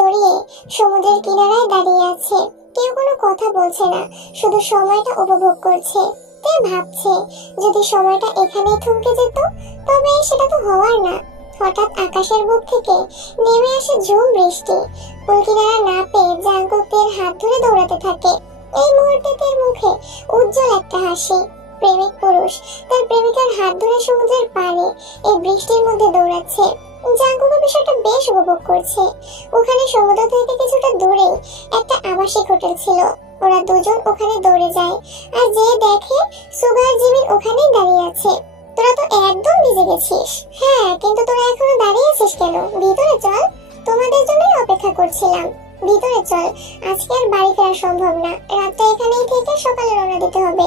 জড়িয়ে সমুদ্রের কিনারায় দাঁড়িয়ে আছে। কেউ কোনো কথা বলছে না, শুধু সময়টা উপভোগ করছে। তে ভাবছে, যদি সময়টা এখানেই থমকে যেত, তবে সেটা তো হওয়ার না। হঠাৎ আকাশের বুক থেকে নেমে আসে ঝুম বৃষ্টি। কুল কিনারা না পেয়ে জাঙ্কুক তের হাত ধরে দৌড়াতে থাকে। এই মুহূর্তে তের মুখে উজ্জ্বল একটা হাসি। প্রেমিক পুরুষ তার প্রেমিকার হাত ধরে সমুদ্রের পাড়ে এই বৃষ্টির মধ্যে দৌড়াচ্ছে। জাঙ্কুক বিষয়টা বেশ উপভোগ করছে। ওখানে সমুদ্র থেকে কিছুটা দূরে একটা আবাসিক হোটেল ছিল। ওরা দুজন ওখানে দৌড়ে যায়, আর যে দেখে সুগা আর জিমিন ওখানেই দাঁড়িয়ে আছে। তোরা তো একদম ভিজে গেছিস। হ্যাঁ, কিন্তু তোরা এখনো দাঁড়িয়ে আছিস কেন? ভিতরে চল, তোমাদের জন্যই অপেক্ষা করছিলাম। ভিতরে চল, আজকে আর বাড়ি ফেরা সম্ভব না। রাতটা এখানেই থেকে সকালে রওনা দিতে হবে।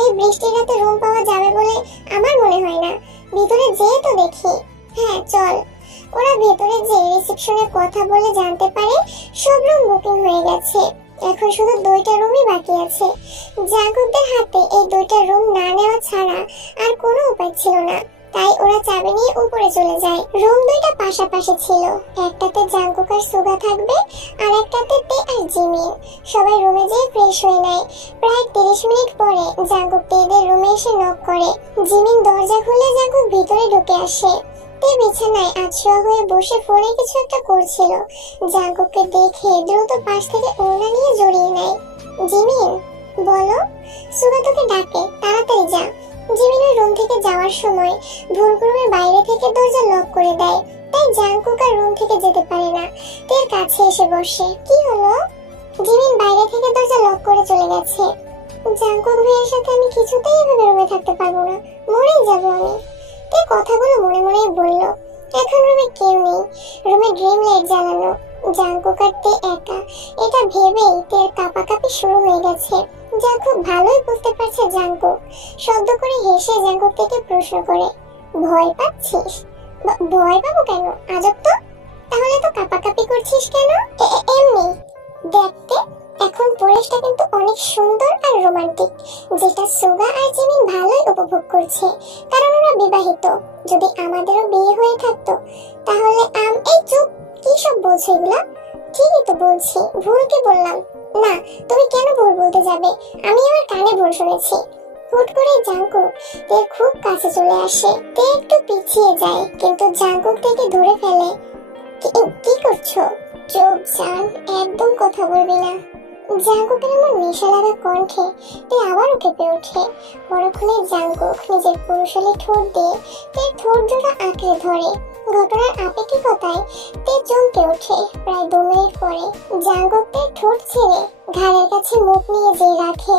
এই বৃষ্টির রাতে রুম পাওয়া যাবে বলে আমার মনে হয় না। ভিতরে যেয়ে তো দেখি। হ্যাঁ চল। ওরা ভেতরে যে রিসেপশনে কথা বলে জানতে পারে সব রুম বুকিং হয়ে গেছে। এখন শুধু 2টা রুমই বাকি আছে। জাঙ্কুকদের হাতে এই 2টা রুম না নেওয়া ছাড়া আর কোনো উপায় ছিল না। তাই ওরা চাবি নিয়ে উপরে চলে যায়। রুম 2টা পাশাপাশি ছিল। একটাতে জাঙ্কুক আর সুগা থাকবে, আর একটাতে তে আর জিমিন। সবাই রুমে যেয়ে ফ্রেশ হয়ে নেয়। প্রায় 30 মিনিট পরে জাঙ্কুক তেদের রুমে এসে নক করে। জিমিন দরজা খুলে জাঙ্কুক ভিতরে ঢুকে আসে। তে বিছানায় আছড়া হয়ে বসে ফোনে কিছু একটা করছিল। জাঙ্কুককে দেখে দ্রুত পাশ থেকে ওড়না নিয়ে জড়িয়ে নেয়। জিমিন, বলো। সুগা তোকে ডাকে, তাড়াতাড়ি যা। জিমিনের রুম থেকে যাওয়ার সময় ভুল রুমের বাইরে থেকে দরজা লক করে দেয়। তাই জাঙ্কুক আর রুম থেকে যেতে পারে না। তের কাছে এসে বসে। কি হলো? জিমিন বাইরে থেকে দরজা লক করে চলে গেছে। জাঙ্কুক ভাইয়ের সাথে আমি কিছুতেই এভাবে রুমে থাকতে পারবো না, মরেই যাবো আমি। তে কথাগুলো মনে মনেই বলল। এখন রুমে কেউ নেই, রুমে ড্রিম লাইট জ্বালানো। জাঙ্কুক আর তে একা। এটা ভেবেই তের কাঁপাকাঁপি শুরু হয়ে গেছে। যা খুব ভালোই বুঝতে পারছে জাঙ্কুক। শব্দ করে হেসে জাঙ্কুক থেকে প্রশ্ন করে, ভয় পাচ্ছিস? ভয় পাবো কেন? আজব তো। তাহলে তো কাঁপাকাঁপি করছিস কেন? এমনি। দেখতে এখন পরিবেশটা কিন্তু অনেক সুন্দর আর রোমান্টিক, যেটা সুগা আর জিমিন ভালোই উপভোগ করছে, কারণ ওরা বিবাহিত। যদি আমাদেরও বিয়ে হয়ে থাকতো তাহলে এই চুপ, কি সব বলছো এগুলা? ঠিকই তো বলছি, ভুল কি বললাম? না, তুমি কেন ভুল বলতে যাবে? আমি আমার কানে ভুল শুনেছি। হুট করে জাঙ্কুক তের খুব কাছে চলে আসে। তে একটু পিছিয়ে যায়, কিন্তু জাঙ্কুক থেকে ধরে ফেলে। কি করছো? চুপ জান, একদম কথা বলবি না। জাঙ্কুকের এমন নেশা লাগা কণ্ঠে তে আবারও কেঁপে ওঠে। পরক্ষণে জাঙ্কুক নিজের পুরুষালী ঠোঁট দিয়ে তের ঠোঁট জোড়া আঁকড়ে ধরে। ঘটনার আপেক্ষিকতায় তে চমকে ওঠে। প্রায় 2 মিনিট পরে জাঙ্কুক তের ঠোঁট ছেড়ে ঘাড়ের কাছে মুখ নিয়ে যেয়ে রাখে।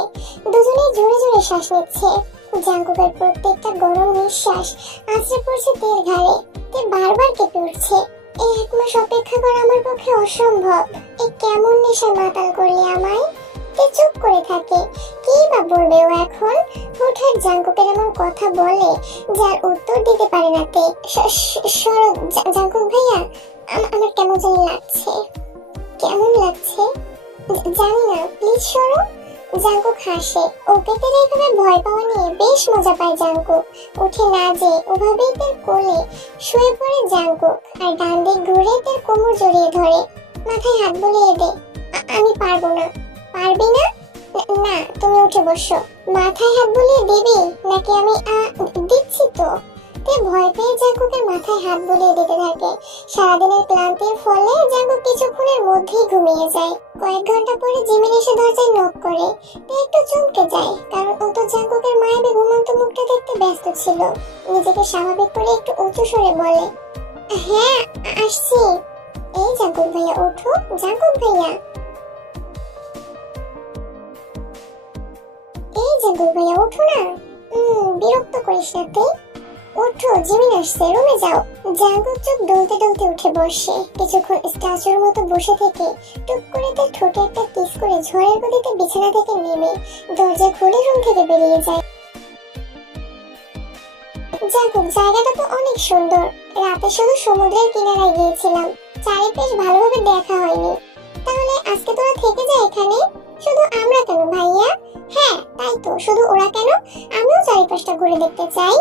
দুজনেই জোরে জোরে শ্বাস নিচ্ছে। জাঙ্কুকের প্রত্যেকটা গরম নিঃশ্বাস আছড়ে পড়ছে তের ঘাড়ে। তে বারবার কেঁপে উঠছে। এই 1 মাস অপেক্ষা করা আমার পক্ষে অসম্ভব। এই কেমন নেশা মাতাল করলে আমায়? তে চুপ করে থাকে। কি বা বলবে ও এখন? হুটহাট জাঙ্কুকের এমন কথা বলে যার উত্তর দিতে পারে না তে। সরো জাঙ্কুক ভাইয়া, আমার কেমন জানি লাগছে। কেমন লাগছে জানি না, প্লিজ সরো। জাঙ্কুক হাসে। ওকে তের এইভাবে ভয় পাওয়া নিয়ে বেশ মজা পায় জাঙ্কুক। উঠে না যে ওভাবেই তের কোলে শুয়ে পড়ে জাঙ্কুক, আর ডান দিক ঘুরে তের কোমর জড়িয়ে ধরে। মাথায় হাত বুলিয়ে দে। আমি পারবো না। পারবি না? না, তুমি উঠে বসো। মাথায় হাত বুলিয়ে দিবি নাকি আমি দিচ্ছি তো। তে ভয় পেয়ে জাঙ্কুকের মাথায় হাত বুলিয়ে দিতে থাকে। সারাদিনের ক্লান্তির ফলে জাঙ্কুক কিছুক্ষণের মধ্যেই ঘুমিয়ে যায়। কয়েক ঘন্টা পরে জিমিন এসে দরজায় নক করে। তে একটু চমকে যায়, কারণ ও তো জাঙ্কুকের মায়াবী ঘুমন্ত মুখটা দেখতে ব্যস্ত ছিল। নিজেকে স্বাভাবিক করে একটু উঁচু স্বরে বলে, হ্যাঁ আসছি। এই জাঙ্কুক ভাইয়া ওঠো। জাঙ্কুক ভাইয়া, এই জাঙ্কুক ভাইয়া ওঠো না। বিরক্ত করিস না তে। ওঠো, জিমিন আসছে, রুমে যাও। জাঙ্কুক চোখ ডলতে ডলতে উঠে বসে। কিছুক্ষণ স্ট্যাচুর মতো বসে থেকে টুক করে তার ঠোঁটে একটা কিস করে ঝড়ের গতিতে বিছানা থেকে নেমে দরজা খুলে রুম থেকে বেরিয়ে যায়। জাঙ্কুক, জায়গাটা তো অনেক সুন্দর। রাতে শুধু সমুদ্রের কিনারায় গিয়েছিলাম, চারিপাশ ভালোভাবে দেখা হয়নি। তাহলে আজকে তোরা থেকে যা এখানে। শুধু আমরা কেন ভাইয়া? হ্যাঁ তাই তো, শুধু ওরা কেন, আমিও চারিপাশটা ঘুরে দেখতে চাই।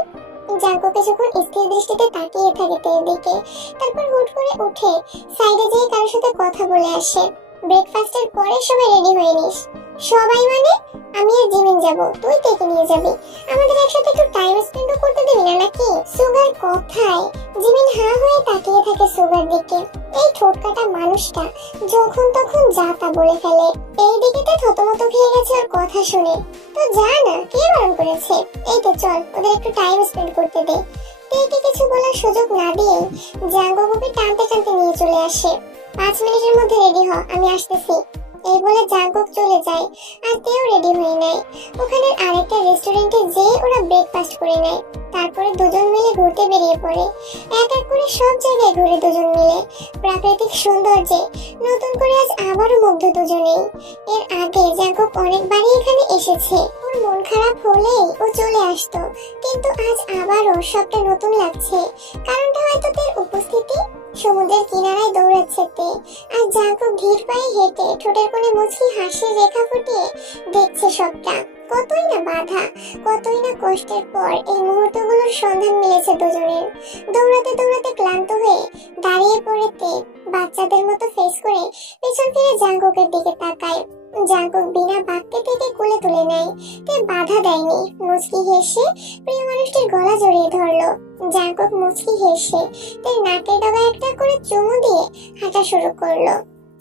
জাঙ্কুক যখন স্থির দৃষ্টিতে তাকিয়ে থাকে তের দিকে, তারপর হুট করে উঠে সাইডে যেয়ে কারোর সাথে কথা বলে আসে। ব্রেকফাস্টের পরে সবাই রেডি হয়ে নিস। সবাই মানে? আমি আর জিমিন যাব, তুই তেকে নিয়ে যাবি। আমাদের একসাথে একটু টাইম স্পেন্ড করতে দিবি না নাকি? সুগার কথায় জিমিন হাঁ হয়ে তাকিয়ে থাকে সুগার দিকে। এই ঠোঁটকাটা মানুষটা যখন তখন যা তা বলে ফেলে। এই দিকে তো থতমত খেয়ে গেছে ওর কথা শুনে। তো যা না, কে বারণ করেছে? এই তো চল, ওদের একটু টাইম স্পেন্ড করতে দে। তেকে কিছু বলার সুযোগ না দিয়ে জাঙ্কুককে টানতে টানতে নিয়ে চলে আসে। 5 মিনিটের মধ্যে রেডি হ, আমি আসতেছি। এই বলে জাঙ্কুক চলে যায় আর তেও রেডি হয়ে নেয়। ওখানে আরেকটা রেস্টুরেন্টে যেয়ে ওরা ব্রেকফাস্ট করে নেয়। তারপরে দুজন মিলে ঘুরতে বেরিয়ে পড়ে। এক এক করে সব জায়গায় ঘুরে দুজন মিলে। প্রাকৃতিক সৌন্দর্যে নতুন করে আজ আবারও মুগ্ধ দুজনেই। এর আগে জাঙ্কুক অনেকবারই এখানে এসেছে। ওর মন খারাপ হলেই ও চলে আসতো, কিন্তু আজ আবারও সবটা নতুন লাগছে। কারণটা হয়তো তের উপস্থিতি। সমুদ্রের কিনারায় দৌড়াচ্ছে তে, আর জাঙ্কুক ধীর পায়ে হেঁটে ঠোঁটের কোণে মুচকি হাসির রেখা ফুটিয়ে দেখছে সবটা। কতই না বাধা, কতই না কষ্টের পর এই মুহূর্তগুলোর সন্ধান মিলেছে দুজনের। দৌড়াতে দৌড়াতে ক্লান্ত হয়ে দাঁড়িয়ে পড়ে তে বাচ্চাদের মতো ফেস করে পেছন ফিরে জাঙ্কুকের দিকে তাকায়। জাঙ্কুক বিনা বাক্যে থেকে কোলে তুলে নেয়। তে বাধা দেয়নি, মুচকি হেসে প্রিয় মানুষটির গলা জড়িয়ে ধরলো। জাঙ্কুক মুচকি হেসে তার নাকের ডগায় একটা করে চুমু দিয়ে হাঁটা শুরু করলো।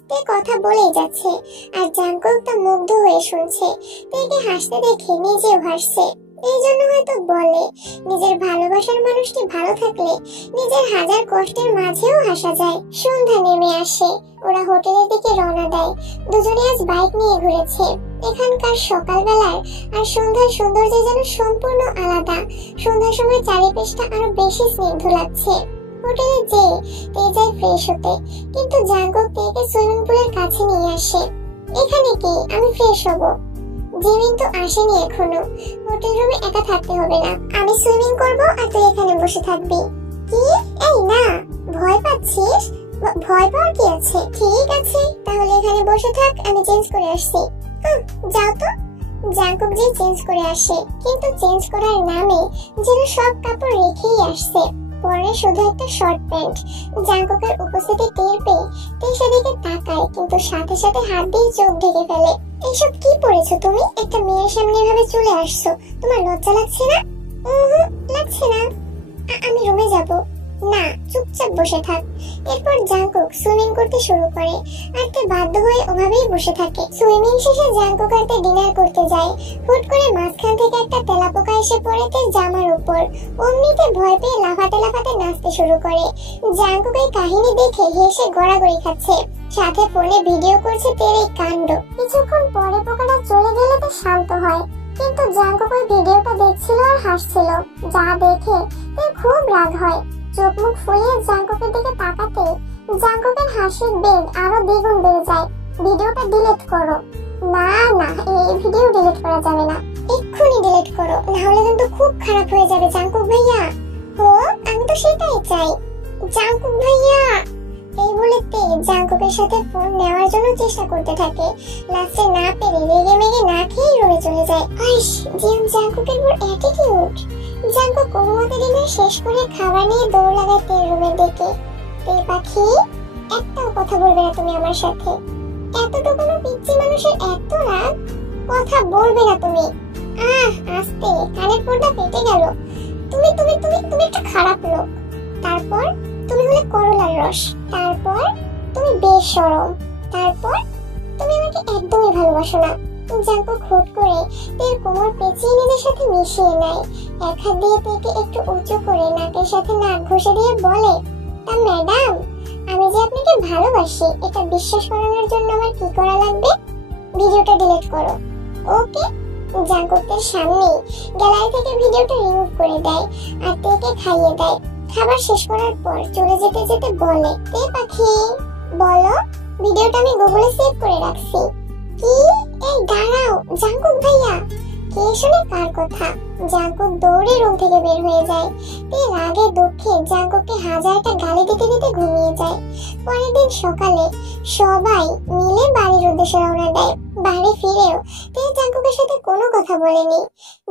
তে কথা বলেই যাচ্ছে আর জাঙ্কুক তা মুগ্ধ হয়ে শুনছে। তেকে হাসতে দেখে নিজেও হাসছে। এই জন্য হয়তো বলে, নিজের ভালোবাসার মানুষটি ভালো থাকলে নিজের হাজার কষ্টের মাঝেও হাসা যায়। সন্ধ্যা নেমে আসে, ওরা হোটেলের দিকে রওনা দেয়। দুজনে আজ বাইক নিয়ে ঘুরেছে। এখানকার সকালবেলার আর সন্ধ্যার সৌন্দর্য যেন সম্পূর্ণ আলাদা। সন্ধ্যার সময় চারিপাশটা আরো বেশি স্নিগ্ধ লাগছে। হোটেলে যেয়ে তে যায় ফ্রেশ হতে, কিন্তু জাঙ্কুক তেকে সুইমিং পুলের কাছে নিয়ে আসে। এখানে কি আমি ফ্রেশ হব? জিমিন তো আসেনি এখনো। হোটেল রুমে একা থাকতে হবে না, আমি সুইমিং করব আর তুই এখানে বসে থাকবি। কি? এই না, ভয় পাচ্ছিস? ভয় পাওয়ার কি আছে? ঠিক আছে, তাহলে এখানে বসে থাক, আমি চেঞ্জ করে আসছি। যাও তো। জাঙ্কুক যে চেঞ্জ করে আসে, কিন্তু চেঞ্জ করার নামে যেন সব কাপড় রেখেই আসছে। পরে শুধু একটা শর্ট প্যান্ট। জাঙ্কুকের উপস্থিতি টের পেয়ে তে সেদিকে তাকায়, কিন্তু সাথে সাথে হাত দিয়ে চোখ ঢেকে ফেলে। এইসব কি পরেছো তুমি? একটা মেয়ের সামনে এভাবে চলে আসছো, তোমার লজ্জা লাগছে না? লাগছে না। আমি রুমে যাব। না, চুপচাপ বসে থাক। এরপর জাঙ্কুক সুইমিং করতে শুরু করে আর তে বাধ্য হয়ে ওভাবেই বসে থাকে। সুইমিং শেষে জাঙ্কুক আর তে ডিনার করতে যায়। হুট করে মাঝখান থেকে একটা তেলাপোকা এসে পড়ে তের জামার উপর। অমনিতে ভয় পেয়ে লাফাতে লাফাতে নাচতে শুরু করে। জাঙ্কুক এই কাহিনী দেখে হেসে গড়াগড়ি খাচ্ছে, সাথে ফোনে ভিডিও করছে তের এই কাণ্ড। কিছুক্ষণ পরে পোকাটা চলে গেলে তে শান্ত হয়, কিন্তু জাঙ্কুক ওই ভিডিওটা দেখছিল আর হাসছিল, যা দেখে তের খুব রাগ হয়। চোখ মুখ ফুলিয়ে জাঙ্কুকের দিকে তাকাতে জাঙ্কুকের হাসির বেগ আরো দ্বিগুণ বেড়ে যায়। ভিডিওটা ডিলিট করো। না না, এই ভিডিও ডিলিট করা যাবে না, এক্ষুনি ডিলিট করো, না হলে কিন্তু খুব খারাপ হয়ে যাবে জাঙ্কুক ভাইয়া। ও, আমি তো সেটাই চাই। জাঙ্কুক ভাইয়া, এই বলে তে জাঙ্কুকের সাথে ফোন নেওয়ার জন্য চেষ্টা করতে থাকে। লাস্টে না পেরে রেগে মেগে না খেয়ে রুমে চলে যায়। আইস, জিয়ান জাঙ্কুকের বড় অ্যাটিটিউড। জাঙ্কুক কোনোমতে ডিনার শেষ করে খাবার নিয়ে দৌড় লাগায় তের রুমের দিকে। তে পাখি, একটাও কথা বলবে না তুমি আমার সাথে? এতটুকু পিচ্চি মানুষের এত রাগ? কথা বলবে না তুমি? আস্তে, কানের পর্দা পেটে গেল। তুমি তুমি তুমি তুমি একটা খারাপ লোক। তারপর তুমি হলে করলার রস। তারপর তুমি বেশরম। তারপর তুমি আমাকে একদমই ভালোবাসো না। জাঙ্কুক হুট করে তের কোমর পেঁচিয়ে নিজের সাথে মিশিয়ে নেয়। এক হাত দিয়ে তেকে একটু উঁচু করে নাকের সাথে নাক ঘষে দিয়ে বলে, তা ম্যাডাম, আমি যে আপনাকে ভালোবাসি এটা বিশ্বাস করানোর জন্য আমার কি করা লাগবে? ভিডিওটা ডিলিট করো। ওকে। জাঙ্কুক তের সামনেই গ্যালারি থেকে ভিডিওটা রিমুভ করে দেয় আর তেকে খাইয়ে দেয়। খাবার শেষ করার পর চলে যেতে যেতে বলে, তে পাখি বলো, ভিডিওটা আমি গুগলে সেভ করে রাখছি। কি? এই দাঁড়াও জাঙ্কুক ভাইয়া। কে শুনে কার কথা? জাঙ্কুক দৌড়ে রুম থেকে বের হয়ে যায়। তে রাগে দুঃখে জাঙ্কুককে হাজারটা গালি দিতে দিতে ঘুমিয়ে যায়। পরের দিন সকালে সবাই মিলে বাড়ির উদ্দেশ্যে রওনা দেয়। বাড়ি ফিরেও তে জাঙ্কুকের সাথে কোনো কথা বলেনি।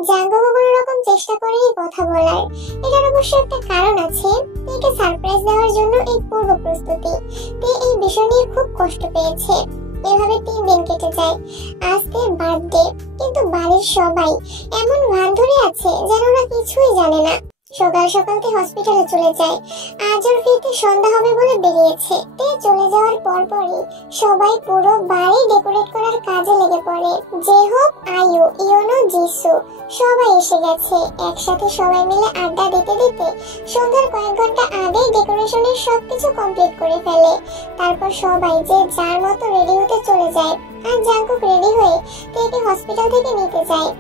জাঙ্কুকও কোনো রকম চেষ্টা করেনি কথা বলার। এটার অবশ্য একটা কারণ আছে, তেকে সারপ্রাইজ দেওয়ার জন্য এই পূর্ব প্রস্তুতি। তে এই বিষয় নিয়ে খুব কষ্ট পেয়েছে। এভাবে 3 দিন কেটে যায়। আজ তের বার্থডে, কিন্তু বাড়ির সবাই এমন ভান ধরে আছে যেন ওরা কিছুই জানে না। সকাল সকাল তে হসপিটালে চলে যায়। আজ ওর ফিরতে সন্ধ্যা হবে বলে বেরিয়েছে। তে চলে যাওয়ার পরপরই সবাই পুরো বাড়ি ডেকোরেট করার কাজে লেগে পড়ে। যে হোক, আয়ু, ইয়োনো, জিসু সবাই এসে গেছে। একসাথে সবাই মিলে আড্ডা দিতে দিতে সন্ধ্যার কয়েক ঘন্টা আগেই ডেকোরেশনের সবকিছু কমপ্লিট করে ফেলে। তারপর সবাই যে যার মতো রেডি হতে চলে যায়। আর জাঙ্কুক রেডি হয়ে তেকে হসপিটাল থেকে নিতে যায়।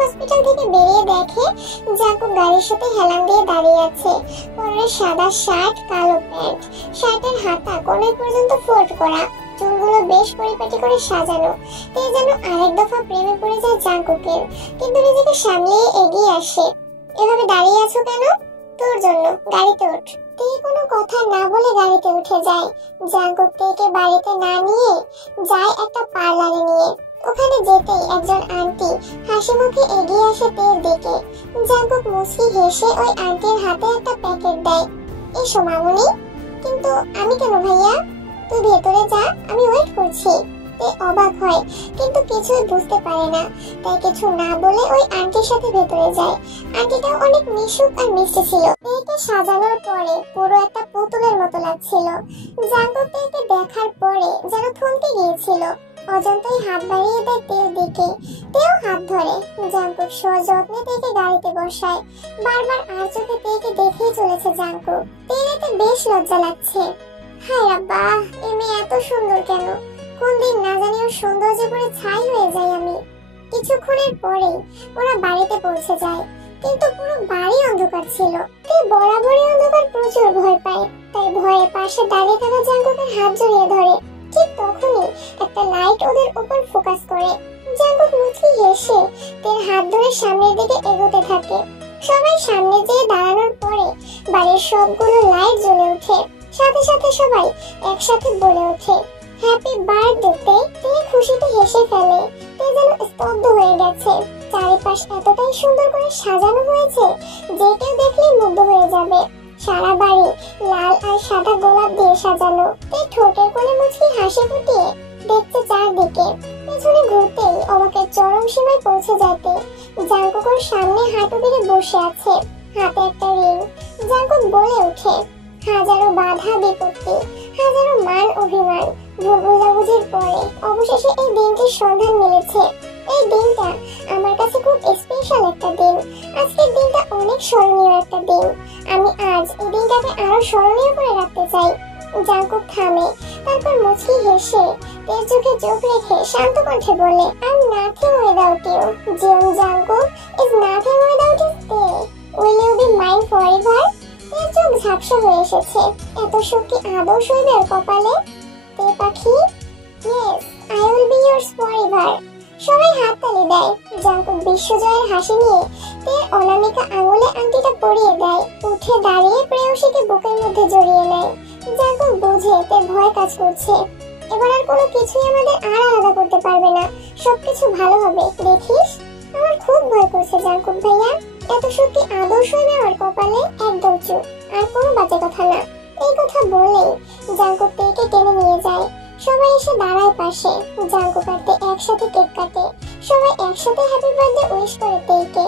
হসপিটাল থেকে বেরিয়ে দেখে জাঙ্কুক গাড়ির সাথে হেলান দিয়ে দাঁড়িয়ে আছে। পরে সাদা শার্ট, কালো প্যান্ট, শার্টের হাতা কোণে পর্যন্ত ফোল্ড করা, চুলগুলো বেশ পরিপাটি করে সাজানো। তে যেন আরেক দফা প্রেমে পড়ে যায় জাঙ্কুকের, কিন্তু নিজেকে সামলিয়ে এগিয়ে আসে। এভাবে দাঁড়িয়ে আছো কেন? তোর জন্য, গাড়িতে ওঠ। তে কোনো কথা না বলে গাড়িতে উঠে যায়। জাঙ্কুক তেকে বাড়িতে না নিয়ে যায় একটা পার্লারে নিয়ে। ওখানে যেতেই একজন আন্টি হাসি মুখে এগিয়ে আসে তের দিকে। জাঙ্কুক মুচকি হেসে ওই আন্টির হাতে একটা প্যাকেট দেয়। এসো মামুনি। কিন্তু আমি কেন ভাইয়া? তুই ভেতরে যা, আমি ওয়েট করছি। তে অবাক হয়, কিন্তু কিছুই বুঝতে পারে না। তাই কিছু না বলে ওই আন্টির সাথে ভেতরে যায়। আন্টিটাও অনেক মিশুক আর মিষ্টি ছিল। তেকে সাজানোর পরে পুরো একটা পুতুলের মতো লাগছিল। জাঙ্কুক তেকে দেখার পরে যেন থমকে গিয়েছিল। অজন্তাই হাত বাড়িয়ে দেয় তের দিকে। তেও হাত ধরে। জাঙ্কুক সযত্নে তেকে গাড়িতে বসায়। বারবার আর চোখে তেকে দেখেই চলেছে জাঙ্কুক। তের এতে বেশ লজ্জা লাগছে। হায় আব্বা, এই মেয়ে এত সুন্দর কেন? কোন দিন না জানি ওর সৌন্দর্যে পড়ে ছাই হয়ে যায় আমি। কিছুক্ষণের পরেই ওরা বাড়িতে পৌঁছে যায়, কিন্তু পুরো বাড়ি অন্ধকার ছিল। তে বরাবরই অন্ধকার প্রচুর ভয় পায়। তাই ভয়ে পাশে দাঁড়িয়ে থাকা জাঙ্কুকের হাত জড়িয়ে ধরে। ঠিক তখনই একটা লাইট ওদের উপর ফোকাস করে। জাঙ্কুক মুচকি হেসে তের হাত ধরে সামনের দিকে এগোতে থাকে। সবাই সামনে যেয়ে দাঁড়ানোর পরে বাড়ির সবগুলো লাইট জ্বলে ওঠে। সাথে সাথে সবাই একসাথে বলে ওঠে, হ্যাপি বার্থডে তে। তে খুশিতে হেসে ফেলে। তে যেন স্তব্ধ হয়ে গেছে। চারিপাশ এতটাই সুন্দর করে সাজানো হয়েছে যে কেউ দেখলেই মুগ্ধ হয়ে যাবে। সারা বাড়ি লাল আর সাদা গোলাপ দিয়ে সাজানো। তে ঠোঁটের কোণে মুচকি হাসি ফুটিয়ে দেখছে চারদিকে। পেছনে ঘুরতেই অবাকের চরম সীমায় পৌঁছে যেতে জাঙ্কুকের সামনে হাঁটু গেড়ে বসে আছে, হাতে একটা রিং। জাঙ্কুক বলে ওঠে, হাজারো বাধা বিপত্তি, হাজারো মান অভিমান, ভুল বোঝাবুঝির পরে অবশেষে এই দিনটির সন্ধান মিলেছে। এই দিনটা আমার কাছে খুব স্পেশাল একটা দিন। আজকের দিনটা অনেক স্মরণীয় একটা দিন। আমি আজ এই দিনটাকে আরো স্মরণীয় করে রাখতে চাই। জাঙ্কুক থামে, তারপর মুচকি হেসে তের চোখে চোখ রেখে শান্ত কণ্ঠে বলে, I'm nothing without you. Jeon Jungkook is nothing without his Tae. Will you be mine forever? তের চোখ ঝাপসা হয়ে এসেছে। এত শক্তি আদৌ সইবে ওর কপালে? তে পাখি, yes, I will be yours forever. সবাই হাততালি দেয়। জাঙ্কুক বিশ্বজয়ের হাসি নিয়ে তের অনামিকা আঙুলে আংটিটা পরিয়ে দেয়। উঠে দাঁড়িয়ে প্রেয়সীকে বুকের মধ্যে জড়িয়ে নেয়। জাঙ্কুক বুঝে তের ভয় কাজ করছে। এবার আর কোনো কিছুই আমাদের আর আলাদা করতে পারবে না। সবকিছু ভালো হবে, দেখিস। আমার খুব ভয় করছে জাঙ্কুক ভাইয়া। এত সত্যি আদৌ সইবে আমার কপালে? একদম চুপ, আর কোনো বাজে কথা না। এই কথা বলেই জাঙ্কুক তেকে টেনে নিয়ে যায়। সবাই এসে দাঁড়ায় পাশে। জাঙ্কুক আর তে একসাথে কেক কাটে। সবাই একসাথে হ্যাপি বার্থডে উইশ করে তেকে।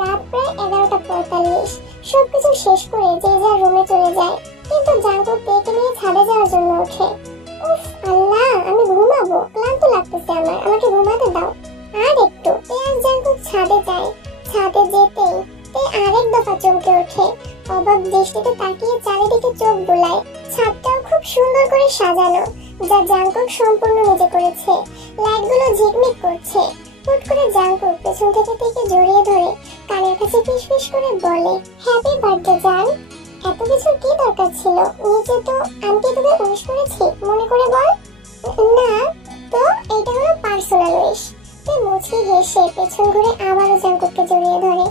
রাত প্রায় 11:45। সবকিছু শেষ করে যে যার রুমে চলে যায়, কিন্তু জাঙ্কুক তেকে নিয়ে ছাদে যাওয়ার জন্য ওঠে। উফ আল্লাহ, আমি ঘুমাবো, ক্লান্ত লাগতেছে আমার, আমাকে ঘুমাতে দাও আর একটু। তে আর জাঙ্কুক ছাদে যায়। ছাদে যেতেই তে আরেক দফা চমকে ওঠে। অবাক দৃষ্টিতে তাকিয়ে চারিদিকে চোখ বুলায়। ছাদটাও খুব সুন্দর করে সাজানো, যা জাঙ্কুক সম্পূর্ণ নিজে করেছে। লাইটগুলো ঝিকমিক করছে। হুট করে জাঙ্কুক পেছন থেকে তেকে জড়িয়ে ধরে কানের কাছে ফিসফিস করে বলে, হ্যাপি বার্থডে জান। এত কিছুর কি দরকার ছিল? নিচে তো আন্টি তোকে উইশ করেছি, মনে করে বল। না তো, এইটা হলো পার্সোনাল উইশ। তে মুচকি হেসে পেছন ঘুরে আবারও জাঙ্কুককে জড়িয়ে ধরে।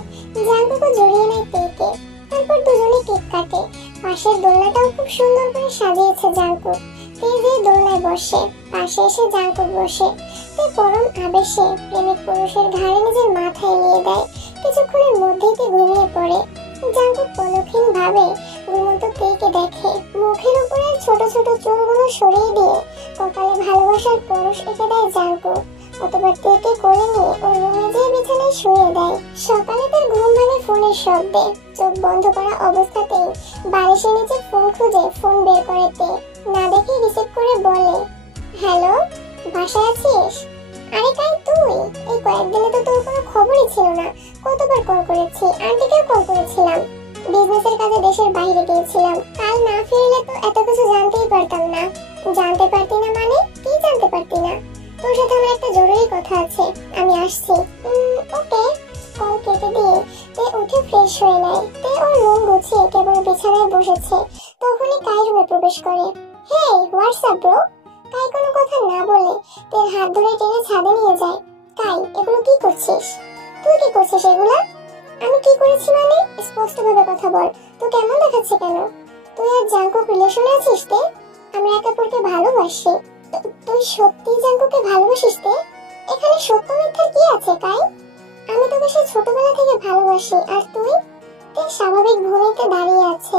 জাঙ্কুকও জড়িয়ে নেয় তেকে। তারপর দুজনে কেক কাটে। পাশের দোলনাটাও খুব সুন্দর করে সাজিয়েছে জাঙ্কুক। তে যে দোলনায় বসে, পাশে এসে জাঙ্কুক বসে। তে পরম আবেশে প্রেমিক পুরুষের ঘাড়ে নিজের মাথায় নিয়ে দেয়। কিছুক্ষণের মধ্যেই তে ঘুমিয়ে পড়ে। জাঙ্কুক পলকহীন ভাবে ঘুমন্ত তেকে দেখে। মুখের উপরে ছোট ছোট চুলগুলো সরিয়ে দিয়ে কপালে ভালোবাসার পরশ এঁকে দেয় জাঙ্কুক। অতবার তেকে কোলে নিয়ে ওর রুমে যেয়ে বিছানায় শুয়ে দেয়। সকালে তার ঘুম ভাঙে ফোনের শব্দে। চোখ বন্ধ করা অবস্থাতেই বালিশের নিচে ফোন খুঁজে ফোন বের করে তে। না দেখে রিসিভ করে বলে, হ্যালো, বাসায় আছিস? আরে কাই তুই? এই কয়েকদিনে তো তোর কোনো খবরই ছিল না। কতবার কল করেছি, আন্টিকেও কল করেছিলাম। বিজনেসের কাজে দেশের বাইরে গিয়েছিলাম। কাল না ফিরলে তো এত কিছু জানতেই পারতাম না। জানতে পারতি না মানে? কি জানতে পারতি না? তোর সাথে আমার একটা জরুরি কথা আছে, আমি আসছি। ওকে। কল কেটে দিয়ে তে উঠে ফ্রেশ হয়ে নেয়। তে ওর রুম গুছিয়ে কেবল বিছানায় বসেছে, তখনই কাই রুমে প্রবেশ করে। হেই, হোয়াটসঅ্যাপ ব্রো? কাই কোনো কথা না বলে তের হাত ধরে টেনে ছাদে নিয়ে যায়। কাই, এগুলো কি করছিস? তুই কি করছিস এগুলা? আমি কি করেছি মানে? স্পষ্ট ভাবে কথা বল। তো কেমন দেখাচ্ছে কেন? তুই আর জাঙ্কুক রিলেশনে আছিস তে? আমরা একে অপরকে ভালোবাসি। তুই সত্যি জাঙ্কুকে ভালোবাসিস তে? এখানে সত্য মিথ্যা কি আছে কাই? আমি তোকে সেই ছোটবেলা থেকে ভালোবাসি, আর তুই? তে স্বাভাবিক ভূমিতে দাঁড়িয়ে আছে,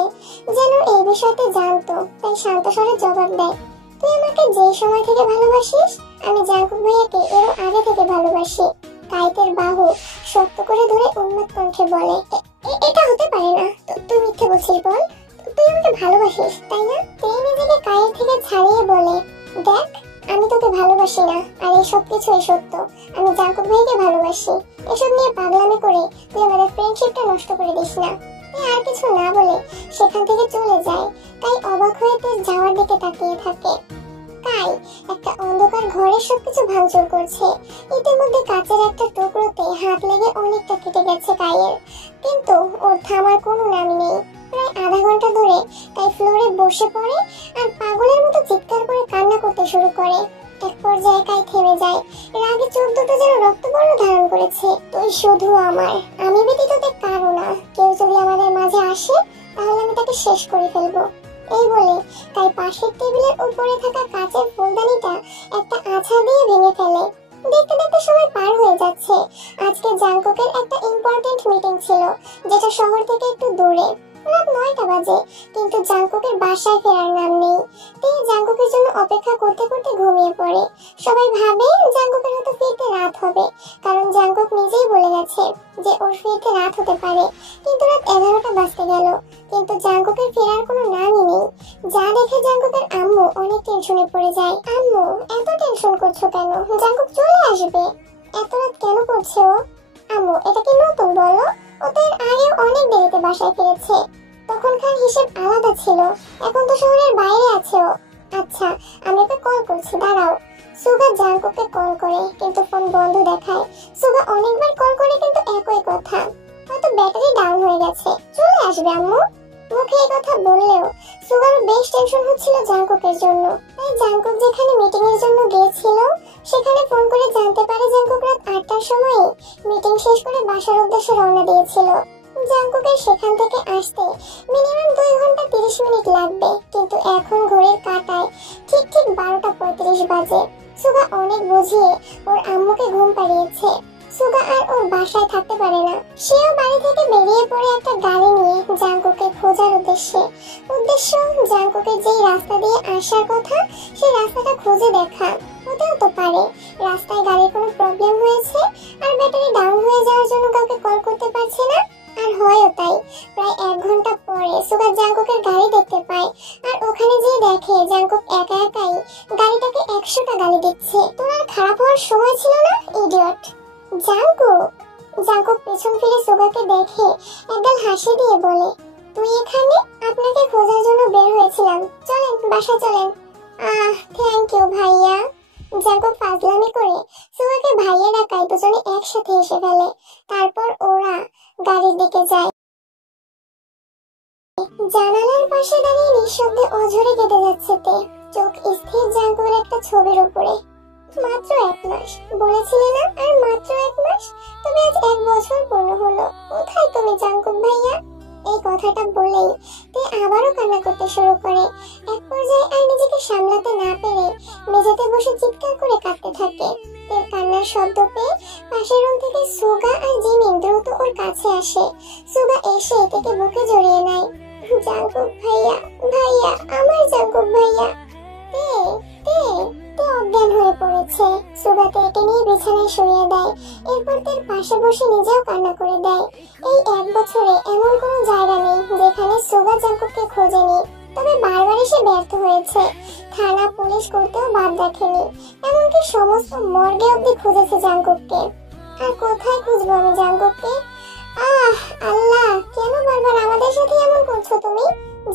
যেন এই বিষয়তে জানতো, তাই শান্ত স্বরে জবাব দেয়। তুই আমাকে যে সময় থেকে ভালোবাসিস, আমি জাঙ্কুক ভাইয়াকে এরও আগে থেকে ভালোবাসি। কাইতের বাহু শক্ত করে ধরে উন্মাদ কণ্ঠে বলে, এটা হতে পারে না। তুই মিথ্যে বলছিস, বল। তুই আমাকে ভালোবাসিস, তাই না? তুই নিজেকে কায়ের থেকে ছাড়িয়ে বলে, দেখ, আমি তোকে ভালোবাসি না, আর এই সব কিছুই সত্য। আমি জাঙ্কুক ভাইকে ভালোবাসি। এসব নিয়ে পাগলামি করে তুই আমাদের ফ্রেন্ডশিপটা নষ্ট করে দিস না। আর কিছু না বলে সেখান থেকে চলে যায়। তাই অবাক হয়ে তে যাওয়ার দিকে তাকিয়ে থাকে। কাই একটা অন্ধকার ঘরের সবকিছু ভাঙচুর করছে। ইতিমধ্যে কাচের একটা টুকরোতে হাত লেগে অনেকটা কেটে গেছে কাইয়ের, কিন্তু ওর থামার কোনো নামই নেই। প্রায় আধা ঘন্টা ধরে কাই ফ্লোরে বসে পড়ে আর পাগলের মতো চিৎকার করে কান্না করতে শুরু করে। এক পর্যায়ে কাই থেমে যায়। রাগে চোখ দুটো যেন রক্তবর্ণ ধারণ করেছে। তুই শুধু আমার, আমি ব্যতীত তে কারো না। কেউ যদি আমাদের মাঝে আসে, তাহলে আমি তাকে শেষ করে ফেলবো। এই বলে তাই পাশের টেবিলের উপরে থাকা কাচের ফুলদানিটা একটা আছাড় দিয়ে ভেঙে ফেলে। দেখতে দেখতে সময় পার হয়ে যাচ্ছে। আজকে জাঙ্কুকের একটা ইম্পর্টেন্ট মিটিং ছিল, যেটা শহর থেকে একটু দূরে। রাত 9টা বাজে, কিন্তু জাঙ্কুকের বাসায় ফেরার নাম নেই। তিনি জাঙ্কুকের জন্য অপেক্ষা করতে করতে ঘুমিয়ে পড়ে। সবাই ভাবে জাঙ্কুকের হয়তো ফিরতে রাত হবে, কারণ জাঙ্কুক নিজেই বলে গেছে যে ওর ফিরতে রাত হতে পারে। কিন্তু রাত 11টা বাজতে গেল, কিন্তু জাঙ্কুকের ফেরার কোনো নামই নেই। যা দেখে জাঙ্কুকের আম্মু অনেক টেনশনে পড়ে যায়। আম্মু, এত টেনশন করছো কেন? জাঙ্কুক চলে আসবে। এত রাত কেন করছে ও? আম্মু, এটা কি নতুন বলো? ওদের আগেও অনেক দেরিতে বাসায় ফিরেছে। তখনকার হিসেব আলাদা ছিল, এখন তো শহরের বাইরে আছে ও। আচ্ছা, আমি ওকে কল করছি, দাঁড়াও। সুগা জাঙ্কুককে কল করে, কিন্তু ফোন বন্ধ দেখায়। সুগা অনেকবার কল করে, কিন্তু একই কথা, হয়তো ব্যাটারি ডাউন হয়ে গেছে। চলে আসবে আম্মু। মুখে এই কথা বললেও সুগার বেশ টেনশন হচ্ছিল জাঙ্কুকের জন্য। তাই জাঙ্কুক যেখানে মিটিং এর জন্য গিয়েছিল, সেখানে ফোন করে জানতে পারে জাঙ্কুক রাত 8টার সময় মিটিং শেষ করে বাসার উদ্দেশ্যে রওনা দিয়েছিল। জাঙ্কুকের সেখান থেকে আসতে মিনিমাম 2 ঘন্টা 30 মিনিট লাগবে, কিন্তু এখন ঘড়ির কাঁটায় ঠিক 12টা 35 বাজে। সুগা অনেক বুঝিয়ে ওর আম্মুকে ঘুম পাড়িয়েছে। সুগা আর ওর বাসায় থাকতে পারে না। সেও বাড়ি থেকে বেরিয়ে পড়ে একটা গাড়ি নিয়ে জাঙ্কুকে খোঁজার উদ্দেশ্য জাঙ্কুকের যেই রাস্তা দিয়ে আসার কথা, সেই রাস্তাটা খুঁজে দেখা। হতেও তো পারে রাস্তায় গাড়ির কোনো প্রবলেম হয়েছে আর ব্যাটারি ডাউন হয়ে যাওয়ার জন্য কাউকে কল করতে পারছে না। আর হয়ও তাই। প্রায় 1 ঘন্টা পরে সুগা জাঙ্কুকের গাড়ি দেখতে পায়, আর ওখানে যেয়ে দেখে জাঙ্কুক একা একাই গাড়িটাকে 100টা গালি দিচ্ছে। তোর আর খারাপ হওয়ার সময় ছিল না, ইডিয়ট। জাঙ্কুক পেছন ফিরে সুগাকে দেখে একগাল হাসি দিয়ে বলে, তুই এখানে? আপনাকে খোঁজার জন্য বের হয়েছিলাম। চলেন, বাসায় চলেন। থ্যাংক ইউ ভাইয়া। জাঙ্কুক ফাজলামি করে সুগাকে ভাইয়া ডাকায় দুজনে একসাথে এসে ফেলে। তারপর ওরা গাড়ির দিকে যায়। জানালার পাশে দাঁড়িয়ে নিঃশব্দে অঝরে কেটে যাচ্ছে তে, চোখ স্থির জাঙ্কুকের একটা ছবির উপরে। মাত্র 1 মাস বলেছিলে না, আর মাত্র 1 মাস, তবে আজ 1 বছর পূর্ণ হলো। কোথায় তুমি জাঙ্কুক ভাইয়া? এই কথাটা বলেই তে আবারও কান্না করতে শুরু করে। এক পর্যায়ে আর নিজেকে সামলাতে না পেরে মেঝেতে বসে চিৎকার করে কাঁদতে থাকে। তের কান্নার শব্দ পেয়ে পাশের রুম থেকে সুগা আর জিমিন দ্রুত ওর কাছে আসে। সুগা এসে তেকে বুকে জড়িয়ে নেয়। জাঙ্কুক ভাইয়া, ভাইয়া, আমার জাঙ্কুক ভাইয়া। তে তে তে অজ্ঞান হয়ে পড়েছে। সুগা তেকে নিয়ে বিছানায় শুইয়ে দেয়। এরপর তের পাশে বসে নিজেও কান্না করে দেয়। এই 1 বছরে এমন কোনো জায়গা নেই যেখানে সুগা জাঙ্কুককে খোঁজেনি। তবে বারবার সে ব্যর্থ হয়েছে। থানা পুলিশ করতেও বাদ রাখেনি, এমনকি সমস্ত মর্গে অব্দি খুঁজেছে জাঙ্কুককে। আর কোথায় খুঁজবো আমি জাঙ্কুককে? আহ আল্লাহ, কেন বারবার আমাদের সাথে এমন করছো তুমি?